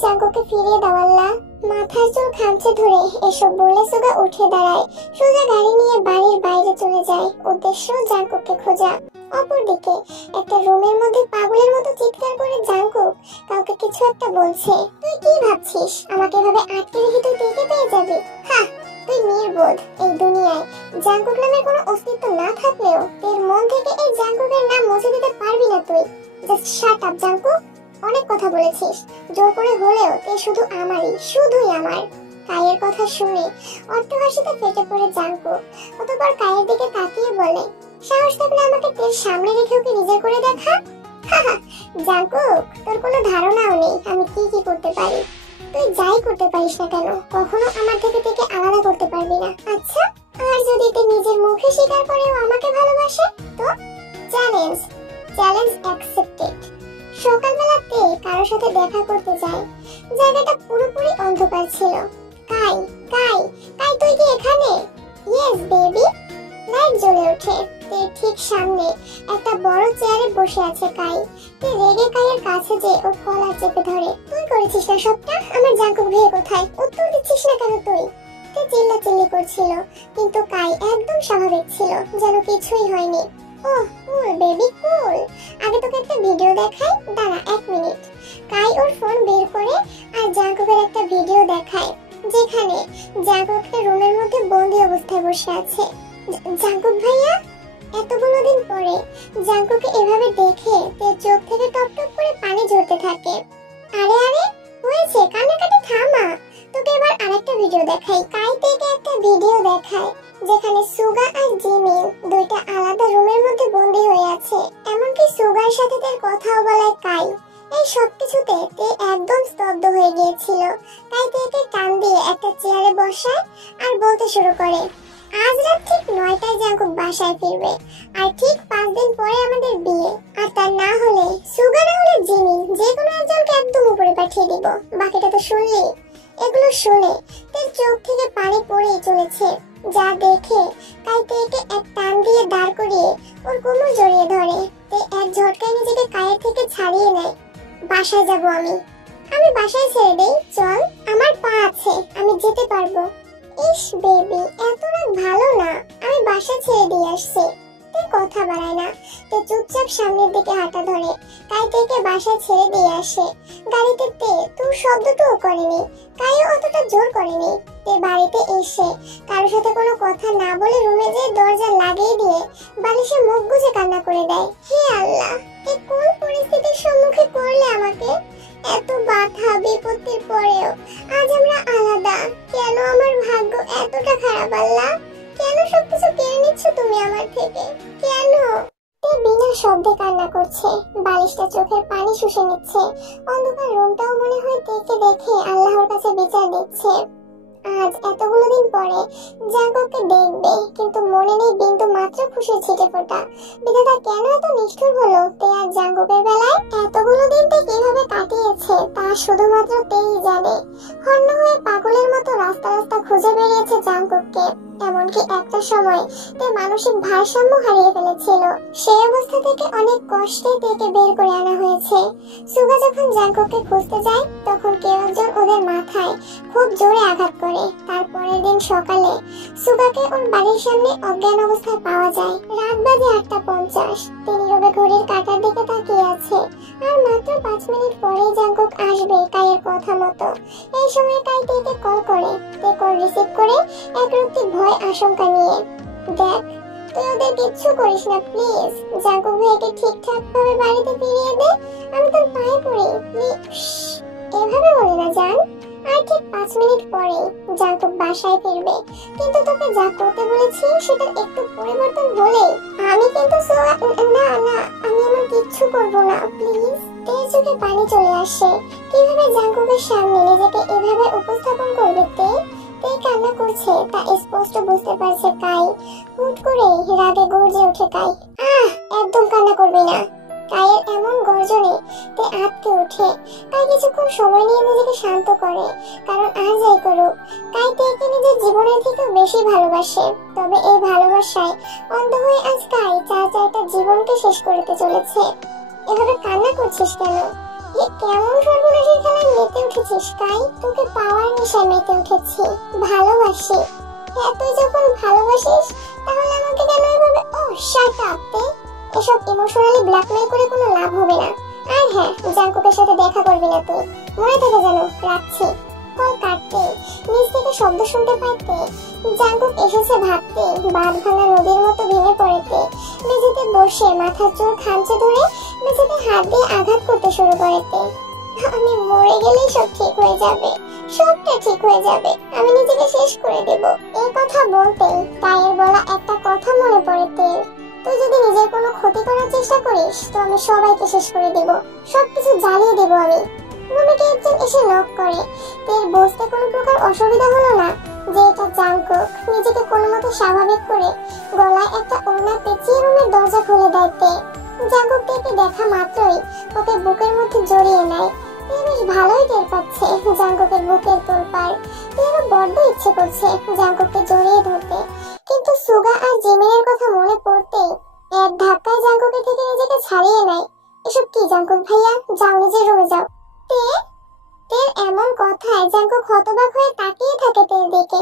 জাঙ্কুককে ফিরিয়ে দাও আল্লাহ। মাথার চুল খামচে ধরে এসব বলে সুগা উঠে দাঁড়ায়। সোজা গাড়ি নিয়ে বাড়ির বাইরে চলে যায়, উদ্দেশ্য জাঙ্কুককে খোঁজা। অপরদিকে একটা রুমের মধ্যে পাগলের মতো চিৎকার করে জাঙ্কুক কাউকে কিছু একটা বলছে। তুই কি ভাবছিস আমাকে এভাবে আটকে রেখে তুই দেখে পেয়ে যাবি? হ্যাঁ, তুই নির্বোধ। এই দুনিয়ায় জাঙ্কুক নামের কোনো অস্তিত্ব না থাকলেও তোর মন থেকে এই জাঙ্কুকের নাম মুছে দিতে পারবি না তুই। জাস্ট শাট আপ জাঙ্কুক, অনেক কথা বলেছিস। জোর করে হলেও তুই শুধু আমারই, শুধুই আমার। কায়ের কথা শুনে অট্টহাসিতে ফেটে পড়ে জাঙ্কুক। অতঃপর কায়ের দিকে তাকিয়ে বলে, সাহস থাকলে আমাকে তের সামনে রেখে ওকে নিজের করে দেখা। জাঙ্কুক, তোর কোনো ধারণাও নেই আমি কি কি করতে পারি। তুই যাই করতে পারিস না কেন, কখনো আমার থেকে থেকে আলাদা করতে পারবি না। আচ্ছা, আর যদি তুই নিজের মুখে স্বীকার করেও আমাকে ভালোবাসে তো? Challenge, challenge accepted. সকালবেলাতে কারোর সাথে দেখা করতে যায়। জায়গাটা পুরোপুরি অন্ধকার ছিল। কাই কাই কাই, তুই কি এখানে? Yes baby. লাইট জ্বলে ওঠে। তের ঠিক সামনে একটা বড় চেয়ারে বসে আছে কাই। তে রেগে কাইয়ের কাছে যে ওর কলার চেপে ধরে। তুই করেছিস না সবটা? আমার জাঙ্কুক ভাইয়া কোথায়? উত্তর দিচ্ছিস না কেন তুই? তে চিল্লাচিল্লি করছিল, কিন্তু কাই একদম স্বাভাবিক ছিল, যেন কিছুই হয়নি। ওহ কুল বেবি কুল। আগে তোকে একটা ভিডিও দেখাই, দাঁড়া 1 মিনিট। কাই ওর ফোন বের করে আর জাঙ্কুকের একটা ভিডিও দেখায়, যেখানে জাঙ্কুক একটা রুমের মধ্যে বন্দি অবস্থায় বসে আছে। জাঙ্কুক ভাইয়া? এতগুলো দিন পরে জাঙ্কুকে এভাবে দেখে তের চোখ থেকে টপ টপ করে পানি ঝরতে থাকে। আরে আরে, হয়েছে, কান্নাকাটি থামা। তোকে এবার আরেকটা ভিডিও দেখাই। কাই থেকে একটা ভিডিও দেখায় যেখানে সুগা আর জিমিন দুইটা আলাদা রুমের মধ্যে বন্দি হয়ে আছে। এমনকি সুগার সাথে তার কথাও বলায় কাই। এই সবকিছুতে তে একদম স্তব্ধ হয়ে গিয়েছিল। কাই তেকে টান দিয়ে একটা চেয়ারে বসায় আর বলতে শুরু করে, আজ রাত ঠিক 9টায় জাঙ্কুক বাসায় ফিরবে, আর ঠিক 5 দিন পরে আমাদের বিয়ে। আর তা না হলে সুগা, না হলে জিমিন, যে কোনো একজনকে একদম উপরে পাঠিয়ে দিব। বাকিটা তো শুনলি। এগুলো শুনে তার চোখ থেকে পানি পড়েই চলেছে। যা দেখে কাই তেকে এক টান দিয়ে দাঁড় করিয়ে ওর কোমর জড়িয়ে ধরে। তে এক ঝটকায় নিজেকে কায়ের থেকে ছাড়িয়ে নেয়। বাসায় যাব আমি, আমি বাসায় ছেড়ে দেই, চল, আমার পা আছে, আমি যেতে পারবো। ইস বেবি, এত রাত ভালো না, আমি বাসা ছেড়ে দিয়ে আসছি। তে কথা বাড়ায় না, তে চুপচাপ সামনের দিকে হাঁটা ধরে। কাই থেকে বাসা ছেড়ে দিয়ে আসে। গাড়িতে তে তোর শব্দটাও করেনি, কাইও অতটা জোর করেনি। তে বাড়িতে এসে কারোর সাথে কোনো কথা না বলে রুমে যেয়ে দরজা লাগিয়ে দিয়ে বালিশে মুখ গুজে কান্না করে দেয়। হে আল্লাহ, এ কোন পরিস্থিতির সম্মুখে করলে আমাকে? এত বাধা বিপত্তির পরেও আজ আমরা আলাদা। কেন আমার ভাগ্য এতটা খারাপ আল্লাহ? কেন সবকিছু কেড়ে নিচ্ছ তুমি আমার থেকে? কেন? তে বিনা শব্দে কান্না করছে, বালিশটা চোখের পানি শুষে নিচ্ছে। অন্ধকার রুমটাও মনে হয় তেকে দেখে আল্লাহর কাছে বিচার দিচ্ছে। আজ এতগুলো দিন পরে জাঙ্কুককে দেখবে, কিন্তু মনে নেই বিন্দু মাত্র খুশির ছিটে ফোটা। বিধাতা কেন এত নিষ্ঠুর হলো তে আর জাঙ্কুকের বেলায়? এতগুলো দিন তে কিভাবে কাটিয়েছে তা শুধুমাত্র তেই জানে। হন্য হয়ে পাগলের মতো রাস্তা রাস্তা খুঁজে বেরিয়েছে জাঙ্কুককে। এমনকি একটা সময় তে মানসিক ভারসাম্য হারিয়ে ফেলেছিল। সেই অবস্থা থেকে অনেক কষ্টে তেকে বের করে আনা হয়েছে। সুগা যখন জাঙ্কুককে খুঁজতে যায়, তখন কেউ একজন ওদের মাথায় খুব জোরে আঘাত করে। তারপরের দিন সকালে সুগাকে ওর বাড়ির সামনে অজ্ঞান অবস্থায় পাওয়া যায়। রাত বাজে 8:50। তিনি রবে ঘড়ির কাঁটার দিকে তাকিয়ে আছে। আর মাত্র 5 মিনিট পরেই জাঙ্কুক আসবে কাইয়ের কথা মতো। এই সময় কাই তেকে কল করে। তে কল রিসিভ করে একরকম ভয় আশঙ্কা নিয়ে, দেখ তুই ওদের কিচ্ছু করিস না প্লিজ। জাঙ্কুক ভাইকে ঠিকঠাক ভাবে বাড়িতে ফিরিয়ে দে, আমি তোর পায়ে পড়ি প্লিজ। এভাবে বলে না জান। আর ঠিক 5 মিনিট পরে জাঙ্কুক বাসায় ফিরবে, কিন্তু তোকে যা করতে বলেছি সেটা একটু পরিবর্তন হলে আমি কিন্তু না না, আমি এমন কিচ্ছু করব না, প্লিজ। তের চোখে পানি চলে আসে। কিভাবে জাঙ্কুকের সামনে নিজেকে এভাবে উপস্থাপন করবে তে কান্না করছে তা স্পষ্ট বুঝতে পারছে কাই। হুট করে রাগে গর্জে ওঠে কাই। একদম কান্না করবি না। কায়ের এমন গর্জনে তে আটকে ওঠে। কাই কিছুক্ষণ সময় নিয়ে নিজেকে শান্ত করে, কারণ আর যাই করুক কাই তেকে নিজের জীবনের থেকেও বেশি ভালোবাসে। তবে এই ভালোবাসায় অন্ধ হয়ে আজ কাই চারটা জীবনকে শেষ করতে চলেছে। এভাবে কান্না করছিস কেন? কেমন সর্বনাশের খেলায় মেতে উঠেছিস কাই? তোকে পাওয়ার নেশায় মেতে উঠেছি। ভালোবাসি? হ্যাঁ, তুই যখন ভালোবাসিস তাহলে আমাকে কেন এভাবে শাট আপ তে। এসব ইমোশনালি ব্ল্যাকমেল করে কোনো লাভ হবে না। আর হ্যাঁ, জাঙ্কুকের সাথে দেখা করবি না তুই, মনে থাকে যেন। রাখছি। কল কাটতে নিচ থেকে শব্দ শুনতে পাইতে জাঙ্কুক এসেছে ভাবতে বাঁধ ভাঙা নদীর মতো ভেঙে পড়েতে মেঝেতে বসে মাথার চুল খামচে ধরে মেঝেতে হাত দিয়ে আঘাত করতে শুরু করেতে। আমি মরে গেলেই সব ঠিক হয়ে যাবে, সবটা ঠিক হয়ে যাবে, আমি নিজেকে শেষ করে দেব। এই কথা বলতেই কায়ের বলা একটা কথা মনে পড়েতে। তুই যদি নিজের কোনো ক্ষতি করার চেষ্টা করিস তো আমি সবাইকে শেষ করে দেব, সবকিছু জ্বালিয়ে দেব আমি। রুমে একজন এসে নক করে। তের বুঝতে কোনো প্রকার অসুবিধা হলো না যে এটা জাঙ্কুক। নিজেকে কোনো মতে স্বাভাবিক করে গলায় একটা ওড়না পেঁচিয়ে রুমের দরজা খুলে দেয় তে। জাঙ্কুক তেকে দেখা মাত্রই ওকে বুকের মধ্যে জড়িয়ে নেয়। তে বেশ ভালোই টের পাচ্ছে জাঙ্কুকের বুকের তোলপাড়। তেরও বড্ড ইচ্ছে করছে জাঙ্কুককে জড়িয়ে ধরতে, কিন্তু সুগা আর জিমিনের কথা মনে পড়তেই এক ধাক্কায় জাঙ্কুকের থেকে নিজেকে ছাড়িয়ে নেয়। এসব কি জাঙ্কুক ভাইয়া? যাও নিজের রুমে যাও। তের এমন কথায় জাঙ্কুক হতবাক হয়ে তাকিয়ে থাকে তের দিকে।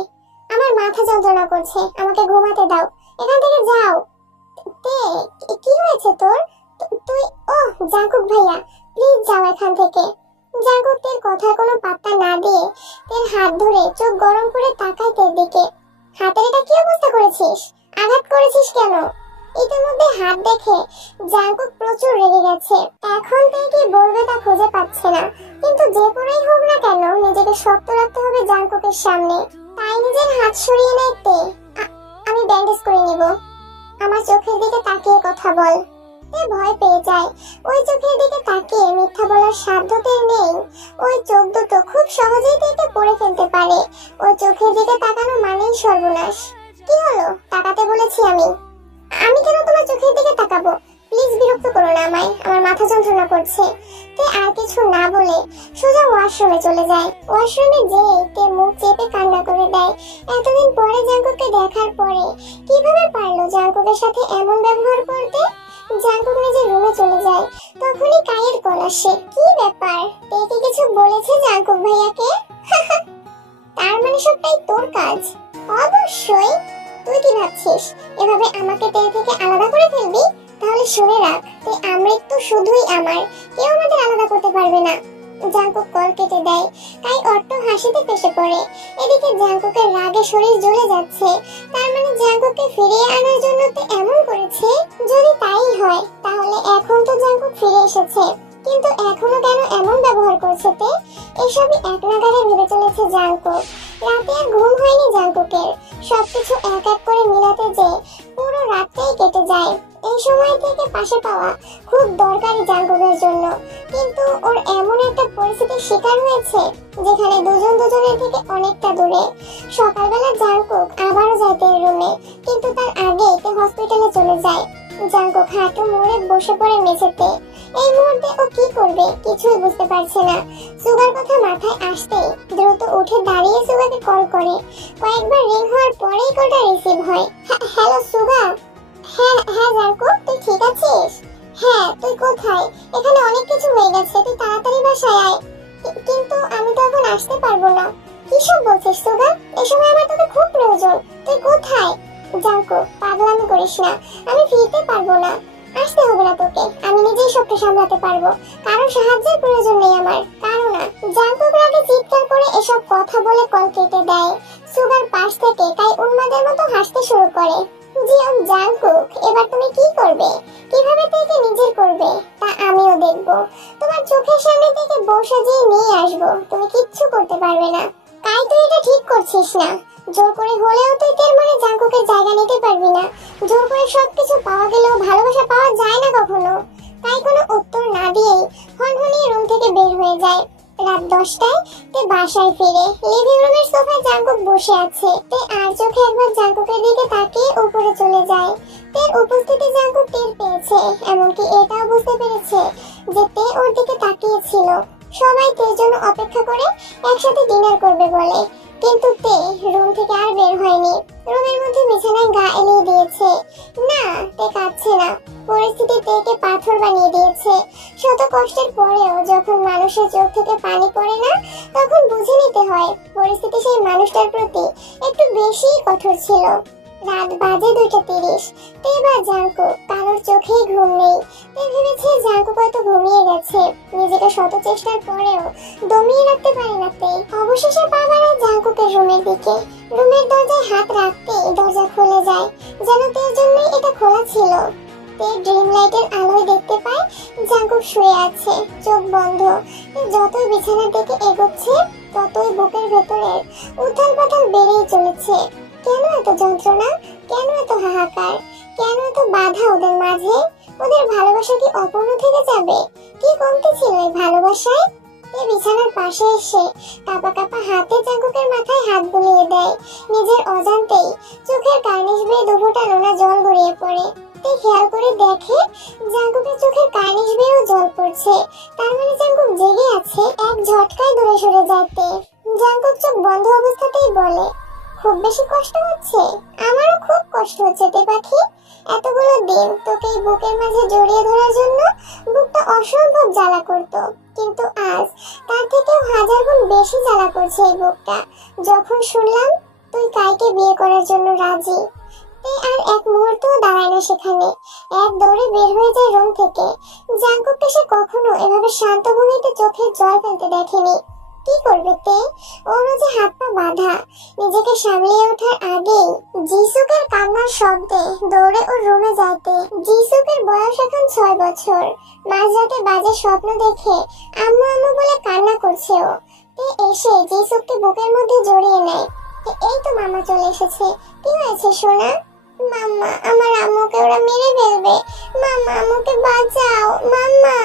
আমার মাথা যন্ত্রণা করছে, আমাকে ঘুমাতে দাও, এখান থেকে যাও। তে, কি হয়েছে তোর? তুই জাঙ্কুক ভাইয়া প্লিজ যাও এখান থেকে। জাঙ্কুক তের কথার কোনো পাত্তা না দিয়ে তের হাত ধরে চোখ গরম করে তাকায় তের দিকে। হাতের এটা কি অবস্থা করেছিস? আঘাত করেছিস কেন? ইতিমধ্যে হাত দেখে জাঙ্কুক প্রচুর রেগে গেছে। এখন তে কি বলবে তা খুঁজে পাচ্ছে না, কিন্তু যে করেই হোক না কেন নিজেকে শক্ত রাখতে হবে জাঙ্কুকের সামনে। তাই নিজের হাত সরিয়ে নেয় তে। আমি ব্যান্ডেজ করে নিব, আমার চোখের দিকে তাকিয়ে কথা বল। তে ভয় পেয়ে যায়। ওই চোখের দিকে তাকিয়ে মিথ্যা বলার সাধ্য তের নেই। ওই চোখ দুটো খুব সহজেই তেকে পড়ে ফেলতে পারে। ওই চোখের দিকে তাকানো মানেই সর্বনাশ। কি হলো? তাকাতে বলেছি আমি। আমি কেন তোমার চোখের দিকে তাকাবো? প্লিজ বিরক্ত করো না আমায়, আমার মাথা যন্ত্রণা করছে। তে আর কিছু না বলে সোজা ওয়াশরুমে চলে যায়। ওয়াশরুমে যেয়ে তে মুখ চেপে কান্না করে দেয়। এতদিন পরে জাঙ্কুককে দেখার পরে কিভাবে পারলো জাঙ্কুকের সাথে এমন ব্যবহার করতে? জাঙ্কুক নিজের রুমে চলে যায়। তখনই কায়ের কল আসে। কি ব্যাপার? তে কি কিছু বলেছে জাঙ্কুক ভাইয়াকে? তার মানে সবটাই তোর কাজ? অবশ্যই। তুই কি ভাবছিস এভাবে আমাকে তে থেকে আলাদা করে ফেলবি? তাহলে শুনে রাখ, তে আমৃত্যু শুধুই আমার, কেউ আমাদের আলাদা করতে পারবে না। জাঙ্কুক কল কেটে দেয়। কাই অট্ট হাসিতে ফেসে পড়ে। এদিকে জাঙ্কুকের রাগে শরীর জ্বলে যাচ্ছে। তার মানে জাঙ্কুককে ফিরিয়ে আনার জন্য তে এমন করেছে? যদি তাই হয় তাহলে এখন তো জাঙ্কুক ফিরে এসেছে, কিন্তু এখনো কেন এমন ব্যবহার করছে তে? এসবই এক নাগাড়ে ভেবে চলেছে জাঙ্কুক। রাতে আর ঘুম হয়নি জাঙ্কুকের। সবকিছু এক এক করে মিলাতে যে পুরো রাতটাই কেটে যায়। এই সময় থেকে পাশে পাওয়া খুব দরকারি জাঙ্কুকের জন্য, কিন্তু ওর এমন একটা পরিস্থিতির শিকার হয়েছে যেখানে দুজন দুজনের থেকে অনেকটা দূরে। সকালবেলা জাঙ্কুক আবারও যায় তের রুমে, কিন্তু তার আগে তে হসপিটালে চলে যায়। জাঙ্কুক হাঁটু মুড়ে বসে পড়ে মেঝেতে। এই মুহূর্তে ও কি করবে কিছুই বুঝতে পারছে না। সুগার কথা মাথায় আসতেই দ্রুত উঠে দাঁড়িয়ে সুগাকে কল করে। কয়েকবার রিং হওয়ার পরেই কলটা রিসিভ হয়। হ্যালো সুগা। হ্যাঁ জাঙ্কুক, তুই ঠিক আছিস? হ্যাঁ, তুই কোথায়? এখানে অনেক কিছু হয়ে গেছে, তুই তাড়াতাড়ি বাসায় আয়। কিন্তু আমি তো এখন আসতে পারবো না। কি সব বলছিস সুগা? এই সময় আমার তোকে খুব প্রয়োজন, তুই কোথায়? জাঙ্কুক, পাগলামি করিস না, আমি ফিরতে পারবো না। আসতে হবে না তোকে, আমি নিজেই সবটা সামলাতে পারবো। কারণ সাহায্যের প্রয়োজন নেই আমার, কারো না। জাঙ্কুক রাগে চিৎকার করে এসব কথা বলে কল কেটে দেয়। সুগার পাশ থেকে কাই উন্মাদের মতো হাসতে শুরু করে। জিয়ন জাঙ্কুক, এবার তুমি কি করবে? কিভাবে থেকে নিজের করবে তা আমিও দেখবো। তোমার চোখের সামনে থেকে বউ সাজিয়ে নিয়ে আসবো, তুমি কিচ্ছু করতে পারবে না। পারিস না। জোর করে হলেও তুই তের মনে জাঙ্কুকের জায়গা নিতে পারবি না। জোর করে সবকিছু পাওয়া গেলেও ভালোবাসা পাওয়া যায় না কখনো। তাই কোনো উত্তর না দিয়েই হনহনিয়ে রুম থেকে বের হয়ে যায়। রাত 10টায় তে বাসায় ফিরে লিভিং রুমের সোফায় জাঙ্কুক বসে আছে। তে আর চোখে একবার জাঙ্কুকের দিকে তাকিয়ে উপরে চলে যায়। তের উপস্থিতি জাঙ্কুক টের পেয়েছে, এমনকি এটাও বুঝতে পেরেছে যে তে ওর দিকে তাকিয়েছিল। সবাই তের জন্য অপেক্ষা করে একসাথে ডিনার করবে বলে, কিন্তু তে রুম থেকে আর বের হয়নি। রুমের মধ্যে বিছানায় গা এলিয়ে দিয়েছে। না, তে কাঁদছে না। পরিস্থিতি তেকে পাথর বানিয়ে দিয়েছে। শত কষ্টের পরেও যখন মানুষের চোখ থেকে পানি পড়ে না, তখন বুঝে নিতে হয় পরিস্থিতি সেই মানুষটার প্রতি একটু বেশি কঠোর ছিল। রাত বাজে 2:30। তে বা জাঙ্কুক কারোর চোখেই ঘুম নেই। তে ভেবেছে জাঙ্কুক হয়তো ঘুমিয়ে গেছে। নিজেকে শত চেষ্টার পরেও দমিয়ে রাখতে পারে না তে। অবশেষে পা বাড়ায় জাঙ্কুকের রুমের দিকে। রুমের দরজায় হাত রাখতেই দরজা খুলে যায়, যেন তের জন্যই এটা খোলা ছিল। তে ড্রিম লাইটের আলোয় দেখতে পায় জাঙ্কুক শুয়ে আছে, চোখ বন্ধ। যতই বিছানার দিকে এগোচ্ছে ততই বুকের ভেতরের উথাল পাথাল বেড়েই চলেছে। কেন এত যন্ত্রণা? কেন এত হাহাকার? কেন এত বাধা ওদের মাঝে? ওদের ভালোবাসা কি অপূর্ণ থেকে যাবে? কি কমতি ছিল এই ভালোবাসায়? তে বিছানার পাশে এসে কাঁপা কাঁপা হাতে জাঙ্কুকের মাথায় হাত বুলিয়ে দেয়। নিজের অজান্তেই চোখের কার্নিশ বেয়ে দুফোঁটা নোনা জল গড়িয়ে পড়ে। তে খেয়াল করে দেখে জাঙ্কুকের চোখের কার্নিশ বেয়েও জল পড়ছে। তার মানে জাঙ্কুক জেগে আছে। এক ঝটকায় দূরে সরে যায় তে। জাঙ্কুক চোখ বন্ধ অবস্থাতেই বলে, খুব বেশি কষ্ট হচ্ছে? আমারও খুব কষ্ট হচ্ছে তে পাখি। এতগুলো দিন তোকে এই বুকের মাঝে জড়িয়ে ধরার জন্য বুকটা অসম্ভব জ্বালা করত, কিন্তু আজ তার থেকেও 1000 গুণ বেশি জ্বালা করছে এই বুকটা যখন শুনলাম তুই কাইকে বিয়ে করার জন্য রাজি। তে আর এক মুহূর্তও দাঁড়ায় না সেখানে। এক দৌড়ে বের হয়ে যায় রুম থেকে। জাঙ্কুককে সে কখনো এভাবে শান্ত ভঙ্গিতে চোখের জল ফেলতে দেখেনি। কি করবে তে? ওর যে হাত পা বাঁধা। নিজেকে সামলিয়ে ওঠার আগেই জিসুকের কান্নার শব্দে দৌড়ে ওর রুমে যাইতে। জিসুকের বয়স এখন 6 বছর। মাঝরাতে বাজে স্বপ্ন দেখে আম্মু আম্মু বলে কান্না করছে ও। তে এসে জিসুককে বুকের মধ্যে জড়িয়ে নেয়। এই তো মামা চলে এসেছে। কি হয়েছে সোনা? মাম্মা, আমার আম্মুকে ওরা মেরে ফেলবে। মাম্মা, আম্মুকে বাঁচাও মাম্মা।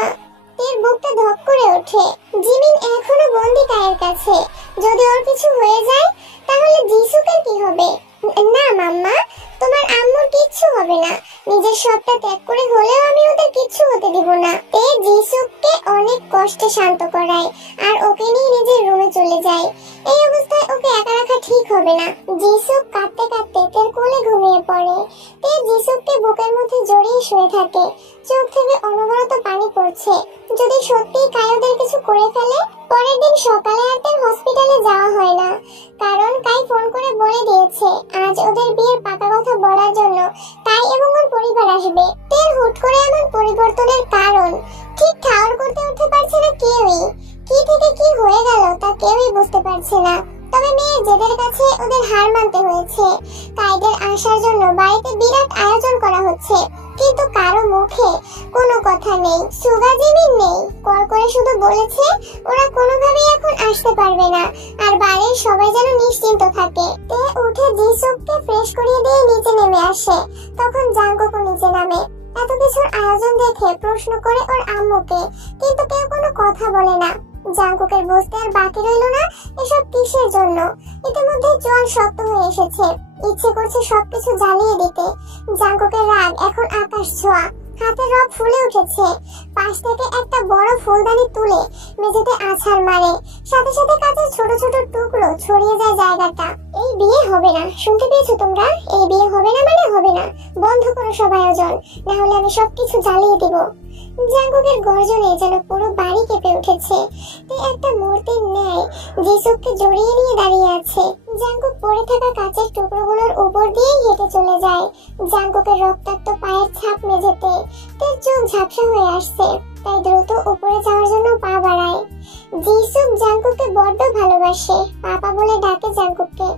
তের বুকটা ধক করে ওঠে। জিমিন এখনো বন্দি কায়ের কাছে। যদি ওর কিছু হয়ে যায় তাহলে জিসুকের কি হবে? না মাম্মা, তোমার আম্মুর কিচ্ছু হবে না। নিজের সবটা ত্যাগ করে হলেও আমি ওদের কিচ্ছু হতে দিব না। তে জিসুককে অনেক কষ্টে শান্ত করায় আর ওকে নিয়ে নিজের রুমে চলে যায়। এই অবস্থায় ওকে একা রাখা ঠিক হবে না। জিসুক কাঁদতে কাঁদতে তের কোলে ঘুমিয়ে পড়ে। তে জিসুককে বুকের মধ্যে জড়িয়ে শুয়ে থাকে। চোখ থেকে অনবরত পানি পড়ছে। যদি সত্যি কায়োদের কিছু করে ফেলে? পরের দিন সকালে আর তের হসপিটালে যাওয়া হয় না, কারণ কাই ফোন করে বলে দিয়েছে আজ ওদের বিয়ের পাকা কথা বলার জন্য তাই এবং ওর পরিবার আসবে। তের হুট করে এমন পরিবর্তনের কারণ ঠিক ঠাউর করতে উঠতে পারছে না কেউই। কি থেকে কি হয়ে গেল তা কেউই বুঝতে পারছে না। তবে মেয়ের জেদের কাছে ওদের হার মানতে হয়েছে। কাইদের আসার জন্য বাড়িতে বিরাট আয়োজন করা হচ্ছে, কিন্তু কারো মুখে কোনো কথা নেই। সুগা জিমিন নেই। কল করে শুধু বলেছে ওরা কোনোভাবেই এখন আসতে পারবে না আর বাড়ির সবাই যেন নিশ্চিন্ত থাকে। তে উঠে জিসুককে ফ্রেশ করিয়ে দিয়ে নিচে নেমে আসে। তখন জাঙ্কুকও নিচে নামে। এত কিছুর আয়োজন দেখে প্রশ্ন করে ওর আম্মুকে, কিন্তু কেউ কোনো কথা বলে না। জাঙ্কুকের বুঝতে আর বাকি রইল না এসব কিসের জন্য। ইতিমধ্যে জল শক্ত হয়ে এসেছে। ইচ্ছে করছে সবকিছু জ্বালিয়ে দিতে। জাঙ্কুকের রাগ এখন আকাশ ছোঁয়া। হাতের রগ ফুলে উঠেছে। পাশ থেকে একটা বড় ফুলদানি তুলে মেঝেতে আছাড় মারে। সাথে সাথে কাঁচের ছোট ছোট টুকরো ছড়িয়ে যায় জায়গাটা। এই বিয়ে হবে না, শুনতে পেয়েছো তোমরা? এই বিয়ে হবে না মানে হবে না। বন্ধ করো সব আয়োজন, না হলে আমি সবকিছু জ্বালিয়ে দিব। জাঙ্কুকের গর্জনে যেন পুরো বাড়ি কেঁপে উঠেছে। তে একটা মূর্তির ন্যায় জিসুককে জড়িয়ে নিয়ে দাঁড়িয়ে আছে। জাঙ্কুক পড়ে থাকা কাঁচের টুকরোগুলোর উপর দিয়েই হেঁটে চলে যায়। জাঙ্কুকের রক্তাক্ত পায়ের ছাপ মেঝেতে। তের চোখ ঝাপসা হয়ে আসছে, তাই দ্রুত উপরে যাওয়ার জন্য পা বাড়ায়। জিসুক জাঙ্কুককে বড্ড ভালোবাসে। পাপা বলে ডাকে জাঙ্কুককে।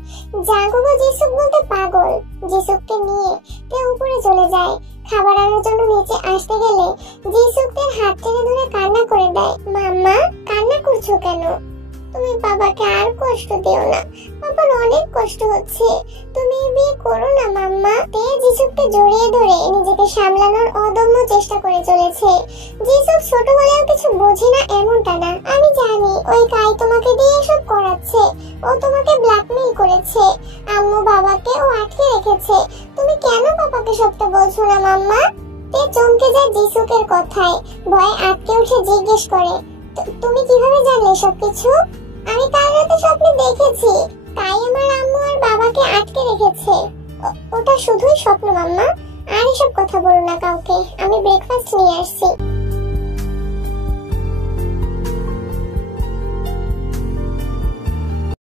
জাঙ্কুকও জিসুক বলতে পাগল। জিসুককে নিয়ে তে উপরে চলে যায়। খাবার আনার জন্য নিচে আসতে গেলে জিসুক তের হাত টেনে ধরে কান্না করে দেয়। মাম্মা, কান্না করছো কেন? তুমি বাবাকে আর কষ্ট দিও না। আমার অনেক কষ্ট হচ্ছে, তুমি বিয়ে করো না মাম্মা। তে জিসুককে জড়িয়ে ধরে নিজেকে সামলানোর অদম্য চেষ্টা করে চলেছে। জিসুক ছোট হলেও কিছু বোঝে না এমনটা না। আমি জানি ওই কাই তোমাকে দিয়ে এসব করাচ্ছে, ও তোমাকে ব্ল্যাকমেইল করেছে, আম্মু বাবাকে ও আটকে রেখেছে। তুমি কেন পাপাকে সবটা বলছো না মাম্মা? তে চমকে যায় জিসুকের কথায়, ভয়ে আটকে উঠে জিজ্ঞেস করে, তুমি কিভাবে জানলে সবকিছু? আমি কাল রাতে স্বপ্নে দেখেছি তাই আমার আম্মু আর বাবাকে আটকে রেখেছে। ওটা শুধুই স্বপ্ন মাম্মা, আর এসব কথা বলো না কাউকে। আমি ব্রেকফাস্ট নিয়ে আসছি।